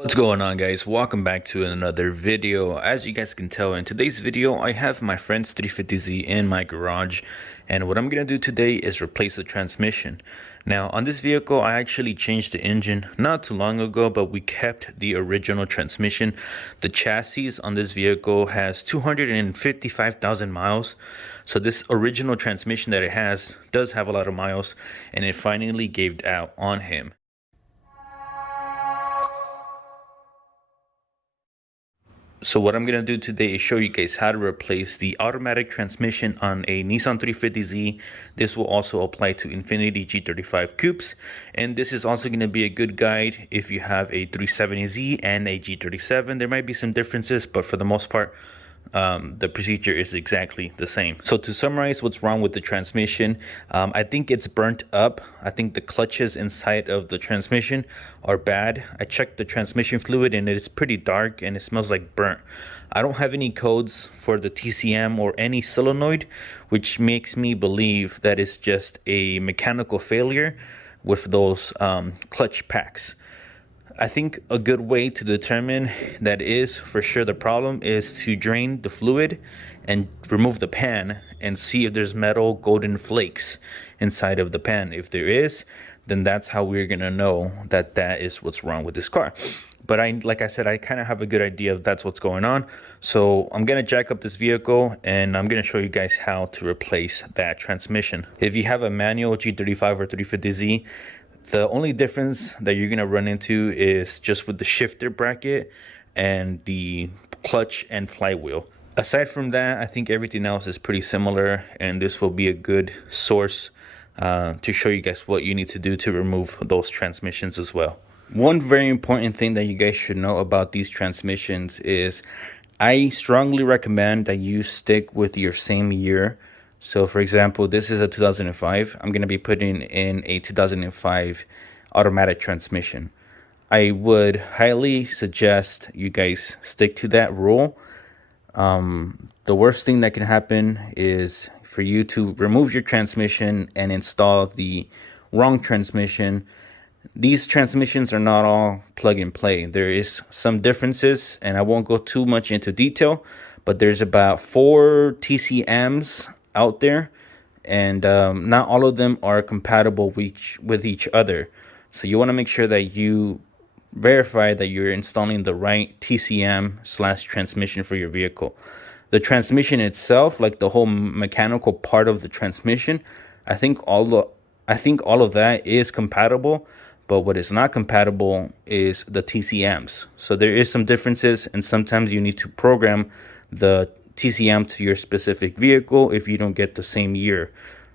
What's going on, guys? Welcome back to another video. As you guys can tell, in today's video I have my friend's 350Z in my garage, and what I'm gonna do today is replace the transmission. Now on this vehicle I actually changed the engine not too long ago, but we kept the original transmission. The chassis on this vehicle has 255,000 miles, so this original transmission that it has does have a lot of miles, and it finally gave out on him. So what I'm going to do today is show you guys how to replace the automatic transmission on a Nissan 350Z. This will also apply to Infiniti G35 Coupes. And this is also going to be a good guide if you have a 370Z and a G37. There might be some differences, but for the most part, the procedure is exactly the same. So to summarize what's wrong with the transmission, I think it's burnt up. I think the clutches inside of the transmission are bad. I checked the transmission fluid and it's pretty dark and it smells like burnt. I don't have any codes for the TCM or any solenoid, which makes me believe that it's just a mechanical failure with those clutch packs. I think a good way to determine that is for sure the problem is to drain the fluid and remove the pan and see if there's metal golden flakes inside of the pan. If there is, then that's how we're gonna know that that is what's wrong with this car. But like I said, I kind of have a good idea if that's what's going on. So I'm gonna jack up this vehicle and I'm gonna show you guys how to replace that transmission. If you have a manual G35 or 350Z, the only difference that you're gonna run into is just with the shifter bracket and the clutch and flywheel. Aside from that, I think everything else is pretty similar, and this will be a good source to show you guys what you need to do to remove those transmissions as well. One very important thing that you guys should know about these transmissions is I strongly recommend that you stick with your same year. So for example, this is a 2005. I'm going to be putting in a 2005 automatic transmission. I would highly suggest you guys stick to that rule. The worst thing that can happen is for you to remove your transmission and install the wrong transmission. These transmissions are not all plug and play. There is some differences, and I won't go too much into detail, but there's about 4 TCMs out there, and not all of them are compatible with each other. So you want to make sure that you verify that you're installing the right TCM/transmission for your vehicle. The transmission itself, like the whole mechanical part of the transmission, I think all of that is compatible, but what is not compatible is the TCMs. So there is some differences, and sometimes you need to program the TCM to your specific vehicle if you don't get the same year.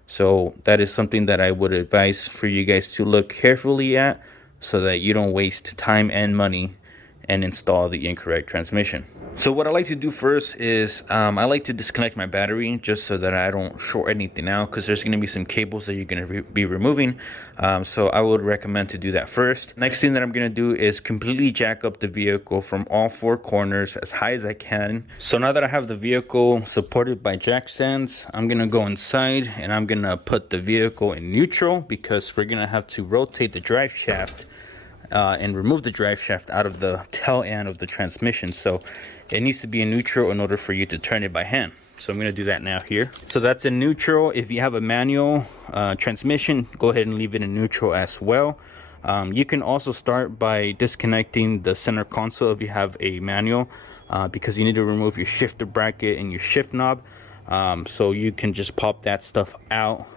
So that is something that I would advise for you guys to look carefully at, so that you don't waste time and money and install the incorrect transmission. So what I like to do first is I like to disconnect my battery just so that I don't short anything out, because there's going to be some cables that you're going to be removing. So I would recommend to do that first. Next thing that I'm going to do is completely jack up the vehicle from all 4 corners as high as I can. So now that I have the vehicle supported by jack stands, I'm going to go inside and I'm going to put the vehicle in neutral, because we're going to have to rotate the drive shaft and remove the drive shaft out of the tail end of the transmission. So it needs to be in neutral in order for you to turn it by hand. So I'm going to do that now here. So that's in neutral. If you have a manual transmission, go ahead and leave it in neutral as well. You can also start by disconnecting the center console if you have a manual, because you need to remove your shifter bracket and your shift knob. So you can just pop that stuff out.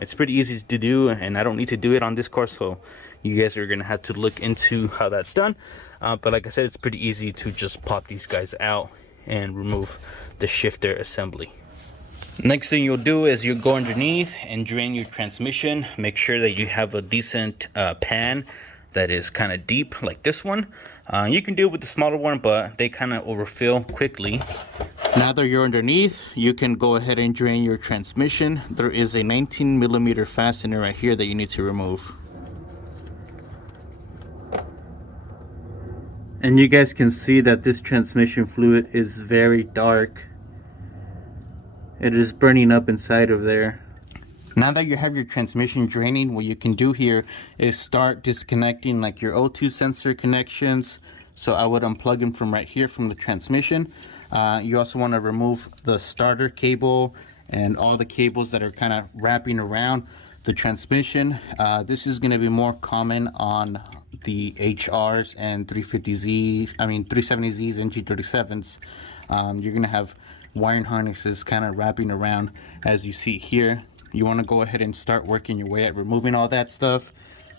It's pretty easy to do, and I don't need to do it on this car, so you guys are gonna have to look into how that's done. But like I said, it's pretty easy to just pop these guys out and remove the shifter assembly. Next thing you'll do is you go underneath and drain your transmission. Make sure that you have a decent pan that is kind of deep, like this one. You can do it with the smaller one, but they kind of overfill quickly. Now that you're underneath, you can go ahead and drain your transmission. There is a 19mm fastener right here that you need to remove. And you guys can see that this transmission fluid is very dark. It is burning up inside of there. Now that you have your transmission draining, what you can do here is start disconnecting like your O2 sensor connections, So I would unplug them from right here from the transmission. You also want to remove the starter cable and all the cables that are kind of wrapping around the transmission. This is going to be more common on the HRs and 370Zs and G37s. You're going to have wiring harnesses kind of wrapping around as you see here. You want to go ahead and start working your way at removing all that stuff.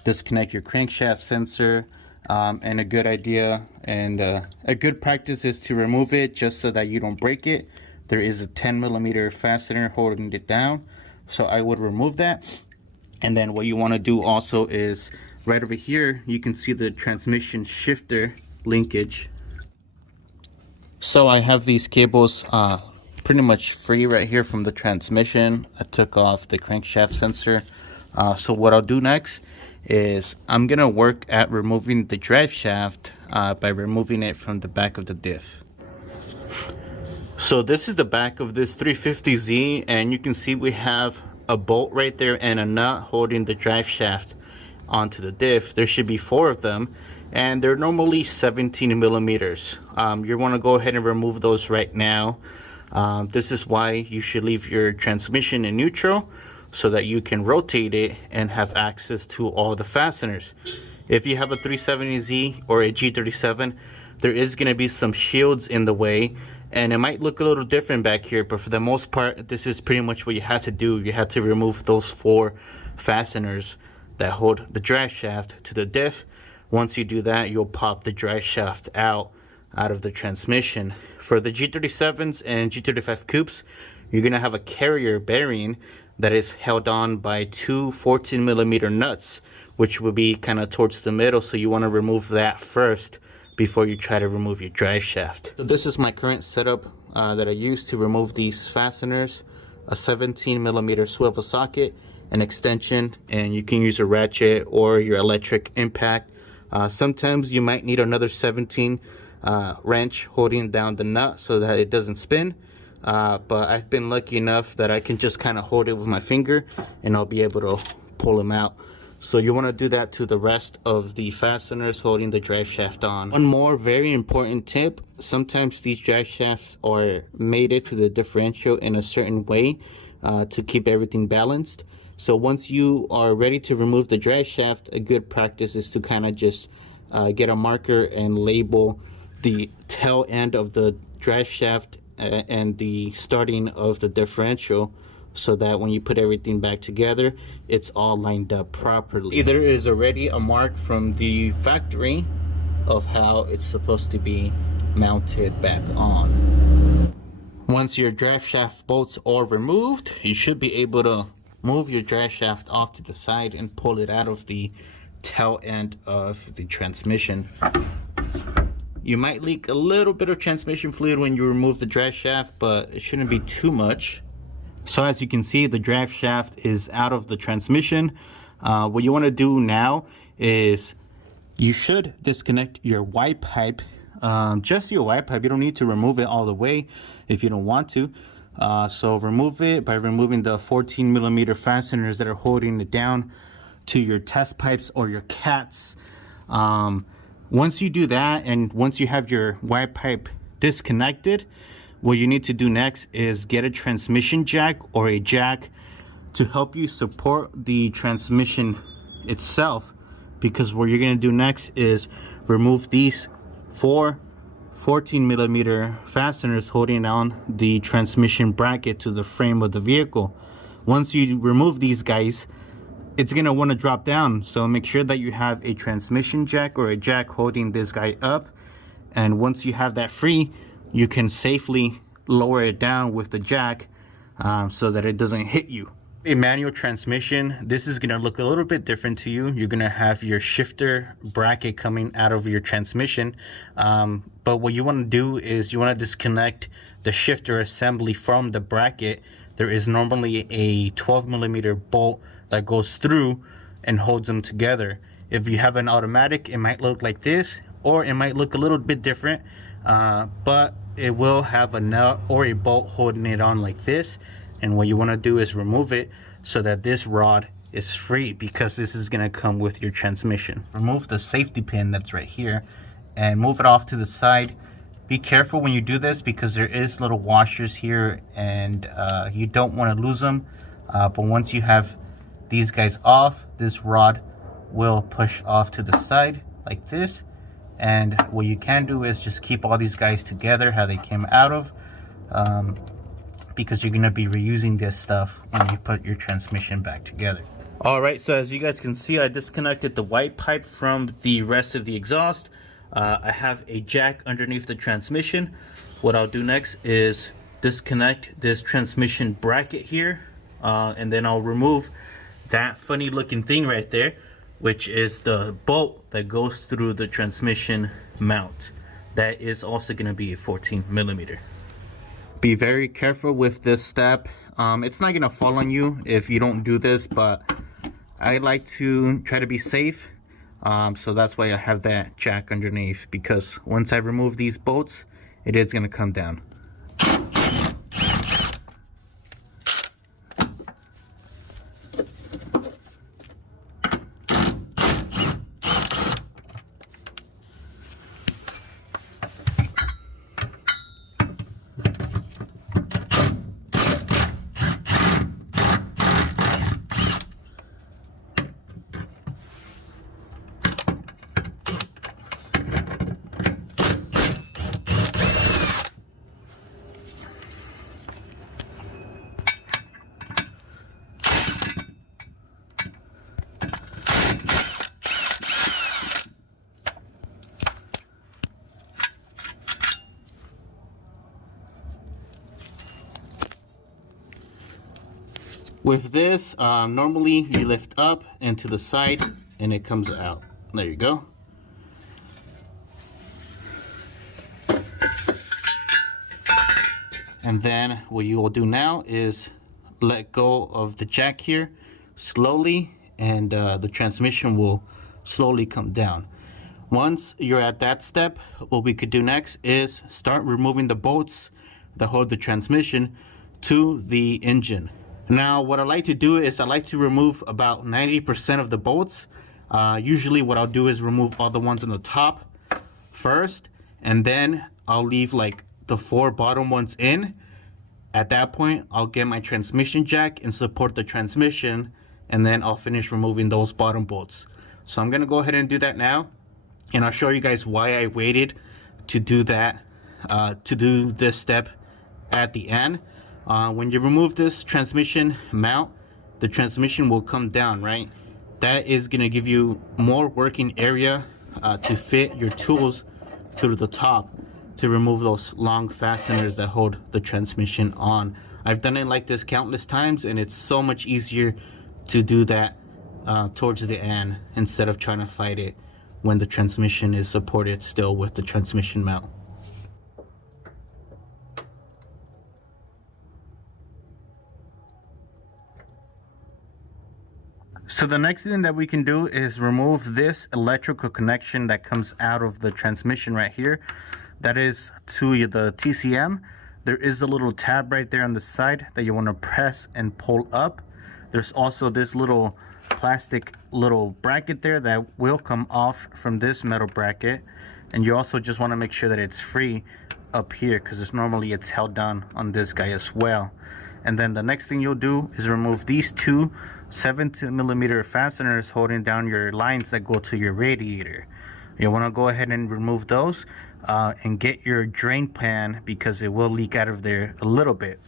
Disconnect your crankshaft sensor, and a good idea and a good practice is to remove it just so that you don't break it. There is a 10mm fastener holding it down, so I would remove that. And then what you want to do also is right over here you can see the transmission shifter linkage. So I have these cables pretty much free right here from the transmission. I took off the crankshaft sensor. So what I'll do next is I'm gonna work at removing the drive shaft by removing it from the back of the diff. So this is the back of this 350Z, and you can see we have a bolt right there and a nut holding the drive shaft onto the diff. There should be 4 of them, and they're normally 17mm. You want to go ahead and remove those right now. This is why you should leave your transmission in neutral, so that you can rotate it and have access to all the fasteners. If you have a 370Z or a G37, there is going to be some shields in the way, and it might look a little different back here, but for the most part, this is pretty much what you have to do. You have to remove those 4 fasteners that hold the drive shaft to the diff. Once you do that, you'll pop the drive shaft out of the transmission. For the G37s and G35 coupes, you're going to have a carrier bearing that is held on by 2 14mm nuts, which will be kind of towards the middle, so you want to remove that first before you try to remove your drive shaft. So this is my current setup that I use to remove these fasteners: a 17mm swivel socket, an extension, and you can use a ratchet or your electric impact. Sometimes you might need another 17 wrench holding down the nut so that it doesn't spin. But I've been lucky enough that I can just kind of hold it with my finger and I'll be able to pull them out. So you want to do that to the rest of the fasteners holding the drive shaft on. One more very important tip: sometimes these drive shafts are mated to the differential in a certain way to keep everything balanced. So once you are ready to remove the drive shaft, a good practice is to kind of just get a marker and label the tail end of the drive shaft and the starting of the differential, so that when you put everything back together, it's all lined up properly. There is already a mark from the factory of how it's supposed to be mounted back on. Once your drive shaft bolts are removed, you should be able to move your drive shaft off to the side and pull it out of the tail end of the transmission. You might leak a little bit of transmission fluid when you remove the drive shaft, but it shouldn't be too much. So as you can see, the drive shaft is out of the transmission. What you want to do now is you should disconnect your Y pipe, just your Y pipe. You don't need to remove it all the way if you don't want to. So remove it by removing the 14mm fasteners that are holding it down to your test pipes or your cats. Once you do that, and once you have your Y pipe disconnected, what you need to do next is get a transmission jack or a jack to help you support the transmission itself, because what you're going to do next is remove these 4 14mm fasteners holding on the transmission bracket to the frame of the vehicle. Once you remove these guys, it's going to want to drop down, so make sure that you have a transmission jack or a jack holding this guy up, and once you have that free, you can safely lower it down with the jack so that it doesn't hit you. A manual transmission, this is going to look a little bit different to you. You're going to have your shifter bracket coming out of your transmission, but what you want to do is you want to disconnect the shifter assembly from the bracket. There is normally a 12mm bolt that goes through and holds them together. If you have an automatic, it might look like this, or it might look a little bit different, but it will have a nut or a bolt holding it on like this. And what you want to do is remove it so that this rod is free, because this is going to come with your transmission. Remove the safety pin that's right here, and move it off to the side. Be careful when you do this because there is little washers here, and you don't want to lose them. But once you have these guys off, this rod will push off to the side like this. And what you can do is just keep all these guys together how they came out of, because you're going to be reusing this stuff when you put your transmission back together. All right, so as you guys can see, I disconnected the white pipe from the rest of the exhaust. I have a jack underneath the transmission. What I'll do next is disconnect this transmission bracket here, and then I'll remove that funny looking thing right there, which is the bolt that goes through the transmission mount. That is also going to be a 14mm. Be very careful with this step. It's not going to fall on you if you don't do this, but I like to try to be safe. So that's why I have that jack underneath, because once I remove these bolts, it is going to come down. With this, normally you lift up and to the side and it comes out. There you go. And then what you will do now is let go of the jack here slowly, and the transmission will slowly come down. Once you're at that step, what we could do next is start removing the bolts that hold the transmission to the engine. Now, what I like to do is I like to remove about 90% of the bolts. Usually what I'll do is remove all the ones on the top first, and then I'll leave like the 4 bottom ones in. At that point, I'll get my transmission jack and support the transmission, and then I'll finish removing those bottom bolts. So I'm gonna go ahead and do that now, and I'll show you guys why I waited to do that, to do this step at the end. When you remove this transmission mount, the transmission will come down, right? That is going to give you more working area to fit your tools through the top to remove those long fasteners that hold the transmission on. I've done it like this countless times, and it's so much easier to do that towards the end instead of trying to fight it when the transmission is supported still with the transmission mount. So the next thing that we can do is remove this electrical connection that comes out of the transmission right here. That is to the TCM. There is a little tab right there on the side that you want to press and pull up. There's also this little plastic little bracket there that will come off from this metal bracket. And you also just want to make sure that it's free up here, because normally it's held down on this guy as well. And then the next thing you'll do is remove these 2 7mm fasteners holding down your lines that go to your radiator. You want to go ahead and remove those and get your drain pan, because it will leak out of there a little bit.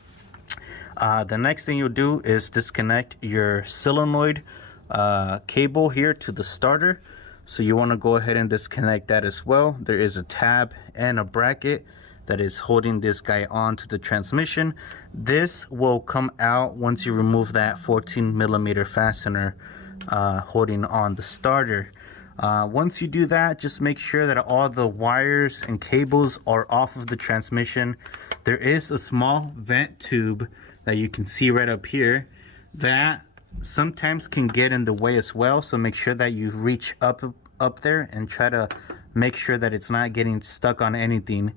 The next thing you'll do is disconnect your solenoid cable here to the starter. So you want to go ahead and disconnect that as well. There is a tab and a bracket that is holding this guy on to the transmission. This will come out once you remove that 14mm fastener holding on the starter. Once you do that, just make sure that all the wires and cables are off of the transmission. There is a small vent tube that you can see right up here that sometimes can get in the way as well, so make sure that you reach up there and try to make sure that it's not getting stuck on anything.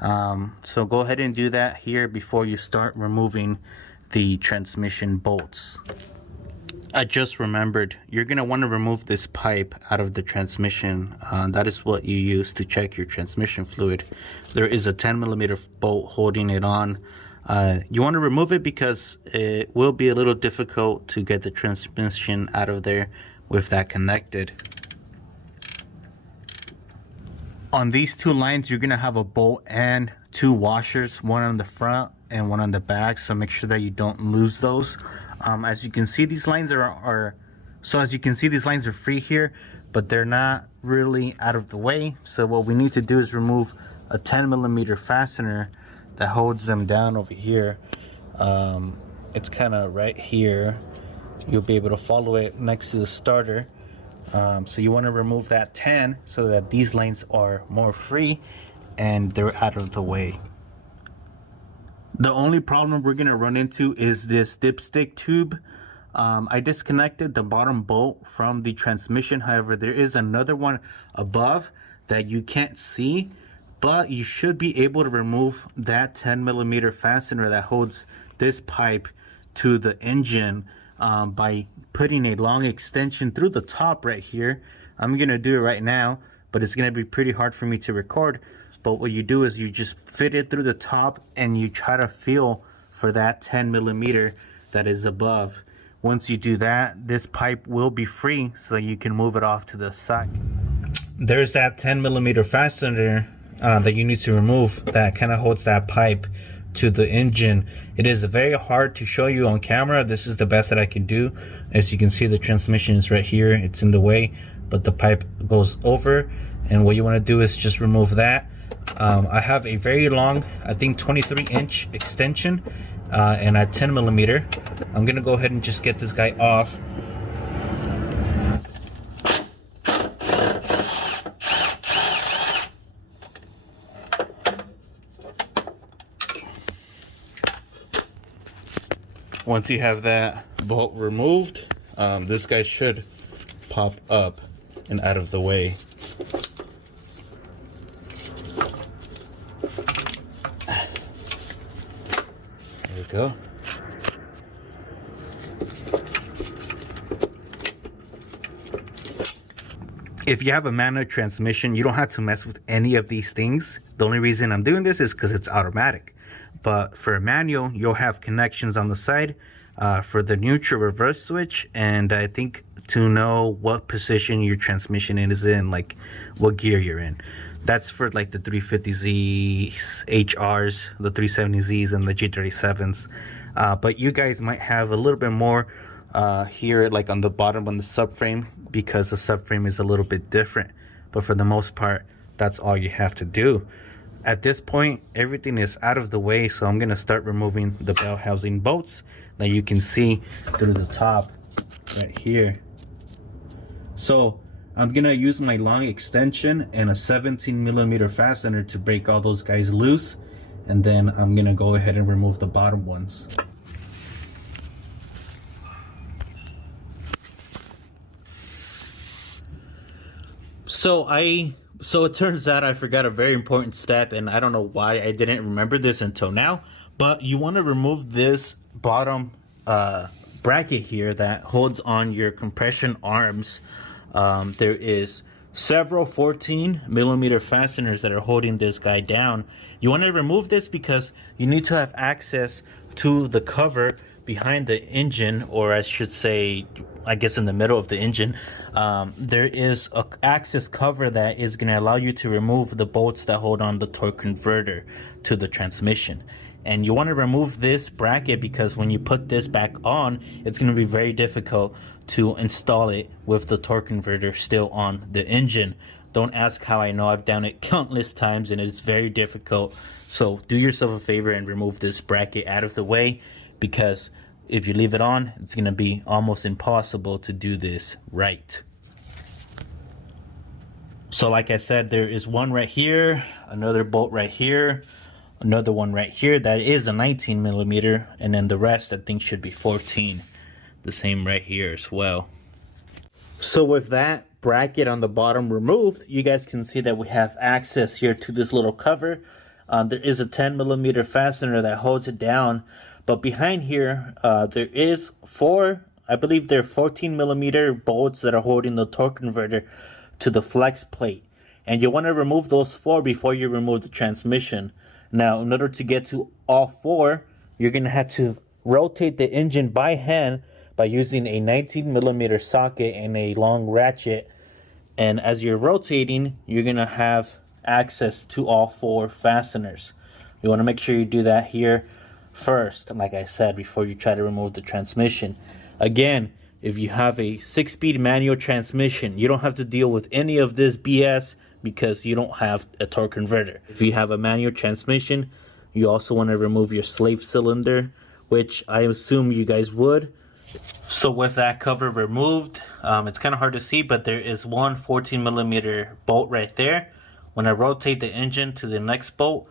So go ahead and do that here before you start removing the transmission bolts. I just remembered, you're going to want to remove this pipe out of the transmission. That is what you use to check your transmission fluid. There is a 10mm bolt holding it on. You want to remove it because it will be a little difficult to get the transmission out of there with that connected. On these two lines, you're going to have a bolt and two washers, one on the front and one on the back, so make sure that you don't lose those. As you can see, these lines are free here, but they're not really out of the way. So what we need to do is remove a 10mm fastener that holds them down over here. It's kind of right here. You'll be able to follow it next to the starter. So you want to remove that 10 so that these lines are more free and they're out of the way. The only problem we're going to run into is this dipstick tube. I disconnected the bottom bolt from the transmission. However, there is another one above that you can't see, but you should be able to remove that 10mm fastener that holds this pipe to the engine by putting a long extension through the top right here. I'm going to do it right now, but it's going to be pretty hard for me to record. But what you do is you just fit it through the top and you try to feel for that 10mm that is above. Once you do that, this pipe will be free so you can move it off to the side. There's that 10mm fastener that you need to remove that kind of holds that pipe to the engine. It is very hard to show you on camera. This is the best that I can do. As you can see, the transmission is right here. It's in the way, but the pipe goes over, and what you want to do is just remove that. I have a very long, I think 23-inch extension and a 10mm. I'm gonna go ahead and just get this guy off. Once you have that bolt removed, this guy should pop up and out of the way. There we go. If you have a manual transmission, you don't have to mess with any of these things. The only reason I'm doing this is because it's automatic. But for a manual, you'll have connections on the side for the neutral reverse switch, and I think to know what position your transmission is in, like what gear you're in. That's for like the 350Z HRs, the 370Zs, and the G37s. But you guys might have a little bit more here, like on the bottom on the subframe, because the subframe is a little bit different. But for the most part, that's all you have to do. At this point, everything is out of the way, so I'm going to start removing the bell housing bolts that you can see through the top right here. So I'm going to use my long extension and a 17mm fastener to break all those guys loose, and then I'm going to go ahead and remove the bottom ones. So it turns out I forgot a very important stat, and I don't know why I didn't remember this until now, but you want to remove this bottom bracket here that holds on your compression arms. There is several 14mm fasteners that are holding this guy down. You want to remove this because you need to have access to the cover behind the engine, or I should say, I guess in the middle of the engine. There is a access cover that is going to allow you to remove the bolts that hold on the torque converter to the transmission. And you want to remove this bracket because when you put this back on, it's going to be very difficult to install it with the torque converter still on the engine. Don't ask how I know. I've done it countless times and it's very difficult. So do yourself a favor and remove this bracket out of the way, because if you leave it on, it's going to be almost impossible to do this right. So like I said, there is one right here, another bolt right here, another one right here that is a 19mm, and then the rest I think should be 14. The same right here as well. So with that bracket on the bottom removed, you guys can see that we have access here to this little cover. There is a 10mm fastener that holds it down, but behind here there is 4 I believe they're 14 millimeter bolts that are holding the torque converter to the flex plate. And you want to remove those 4 before you remove the transmission. Now, in order to get to all 4, you're going to have to rotate the engine by hand by using a 19 millimeter socket and a long ratchet. And as you're rotating, you're going to have access to all 4 fasteners. You want to make sure you do that here first, like I said, before you try to remove the transmission. Again, if you have a 6-speed manual transmission, you don't have to deal with any of this BS because you don't have a torque converter. If you have a manual transmission, you also want to remove your slave cylinder, which I assume you guys would. So with that cover removed, it's kind of hard to see, but there is one 14 millimeter bolt right there. When I rotate the engine to the next bolt,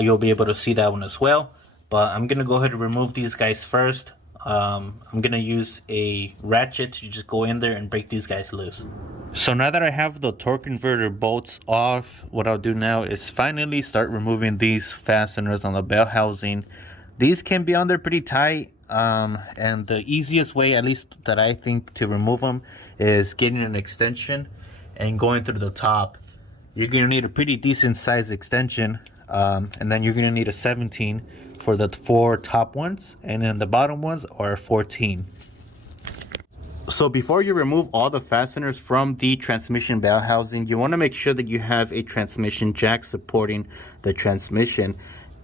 you'll be able to see that one as well. But I'm going to go ahead and remove these guys first. I'm going to use a ratchet to just go in there and break these guys loose. So now that I have the torque converter bolts off, what I'll do now is finally start removing these fasteners on the bell housing. These can be on there pretty tight, and the easiest way, at least that I think, to remove them is getting an extension and going through the top. You're going to need a pretty decent size extension, and then you're going to need a 17 for the 4 top ones, and then the bottom ones are 14. So before you remove all the fasteners from the transmission bell housing, you want to make sure that you have a transmission jack supporting the transmission,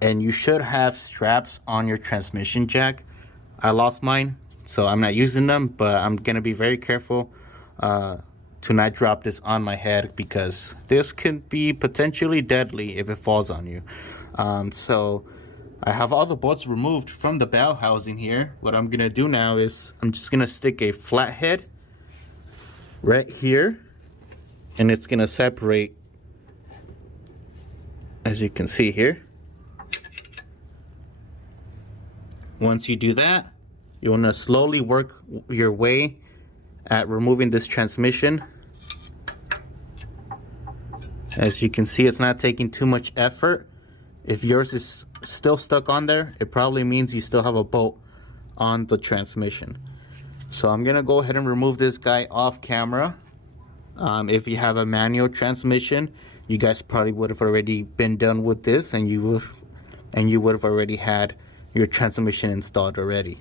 and you should have straps on your transmission jack. I lost mine, so I'm not using them, but I'm going to be very careful to not drop this on my head, because this can be potentially deadly if it falls on you. So I have all the bolts removed from the bell housing here. What I'm gonna do now is I'm just gonna stick a flathead right here, and it's gonna separate, as you can see here. Once you do that, you wanna slowly work your way at removing this transmission. As you can see, it's not taking too much effort. If yours is still stuck on there, it probably means you still have a bolt on the transmission. So I'm gonna go ahead and remove this guy off camera. If you have a manual transmission, you guys probably would have already been done with this, and you would have already had your transmission installed already.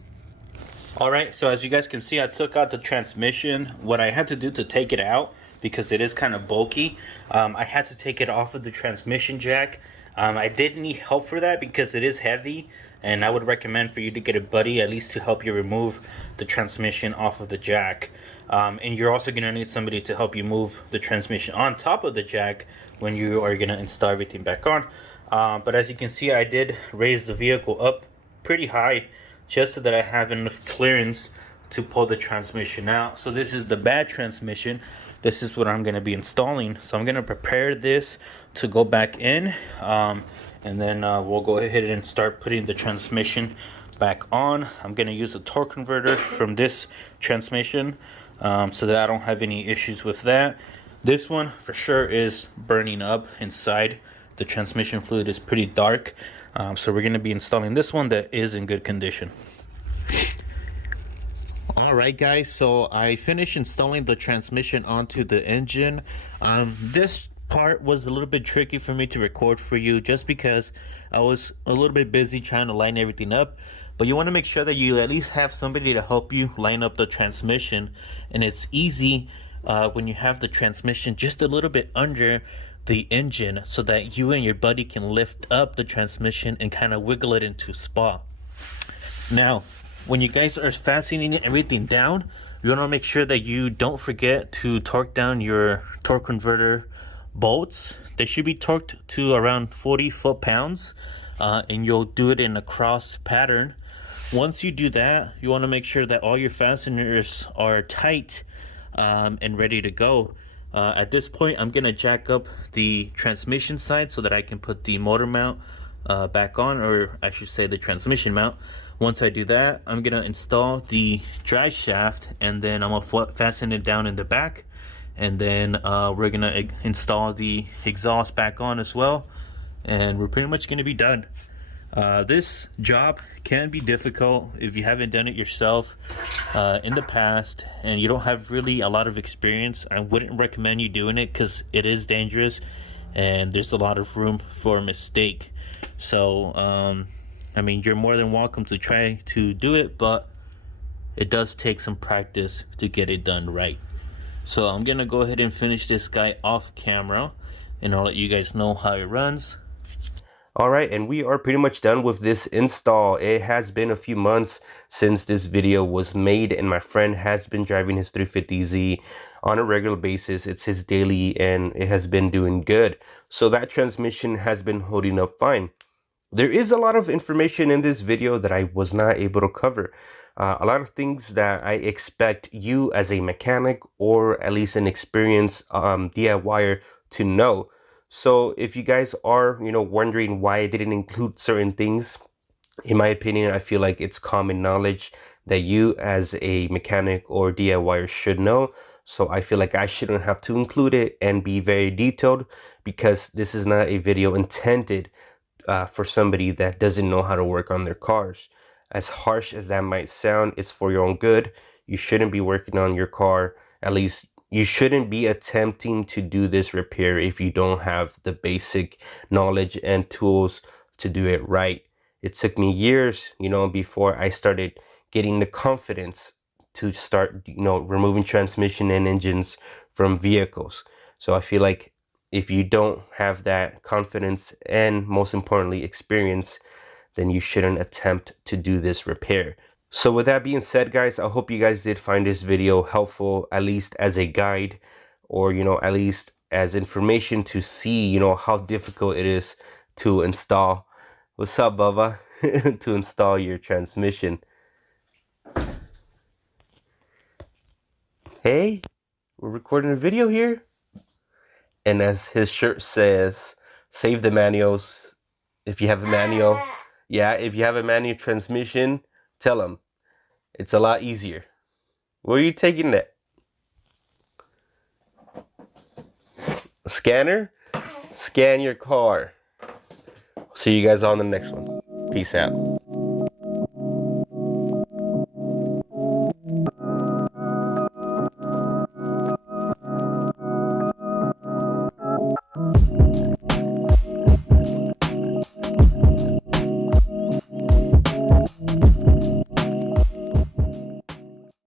Alright, so as you guys can see, I took out the transmission. What I had to do to take it out, because it is kind of bulky, I had to take it off of the transmission jack. I did need help for that because it is heavy, and I would recommend for you to get a buddy at least to help you remove the transmission off of the jack. And you're also going to need somebody to help you move the transmission on top of the jack when you are going to install everything back on. But as you can see, I did raise the vehicle up pretty high just so that I have enough clearance to pull the transmission out. So this is the bad transmission. This is what I'm going to be installing. So I'm going to prepare this to go back in, and then we'll go ahead and start putting the transmission back on. I'm going to use a torque converter from this transmission so that I don't have any issues with that. This one for sure is burning up inside. The transmission fluid is pretty dark, so we're going to be installing this one that is in good condition. Alright guys, so I finished installing the transmission onto the engine. This part was a little bit tricky for me to record for you just because I was a little bit busy trying to line everything up. But you want to make sure that you at least have somebody to help you line up the transmission. And it's easy when you have the transmission just a little bit under the engine so that you and your buddy can lift up the transmission and kind of wiggle it into spot. Now, when you guys are fastening everything down, you want to make sure that you don't forget to torque down your torque converter bolts. They should be torqued to around 40 foot-pounds, and you'll do it in a cross pattern. Once you do that, you want to make sure that all your fasteners are tight and ready to go. At this point, I'm going to jack up the transmission side so that I can put the motor mount back on, or I should say the transmission mount. Once I do that, I'm going to install the drive shaft, and then I'm going to fasten it down in the back, and then we're going to install the exhaust back on as well, and we're pretty much going to be done. This job can be difficult if you haven't done it yourself in the past and you don't have really a lot of experience. I wouldn't recommend you doing it because it is dangerous and there's a lot of room for a mistake. So I mean, you're more than welcome to try to do it, but it does take some practice to get it done right. So I'm gonna go ahead and finish this guy off camera and I'll let you guys know how it runs. Alright, and we are pretty much done with this install. It has been a few months since this video was made, and my friend has been driving his 350Z on a regular basis. It's his daily and it has been doing good. So that transmission has been holding up fine. There is a lot of information in this video that I was not able to cover. A lot of things that I expect you as a mechanic or at least an experienced DIYer to know. So if you guys are, wondering why I didn't include certain things, in my opinion, I feel like it's common knowledge that you as a mechanic or DIYer should know. So I feel like I shouldn't have to include it and be very detailed, because this is not a video intended for somebody that doesn't know how to work on their cars. As harsh as that might sound, it's for your own good. You shouldn't be working on your car, at least you shouldn't be attempting to do this repair if you don't have the basic knowledge and tools to do it right. It took me years, before I started getting the confidence to start, removing transmission and engines from vehicles. So I feel like if you don't have that confidence and most importantly experience, then you shouldn't attempt to do this repair. So with that being said, guys, I hope you guys did find this video helpful, at least as a guide, or at least as information to see how difficult it is to install. What's up, Bubba? To install your transmission. Hey, we're recording a video here, and as his shirt says, save the manuals. If you have a manual, yeah, if you have a manual transmission, tell them. It's a lot easier. Where are you taking that? A scanner? Scan your car. See you guys on the next one. Peace out.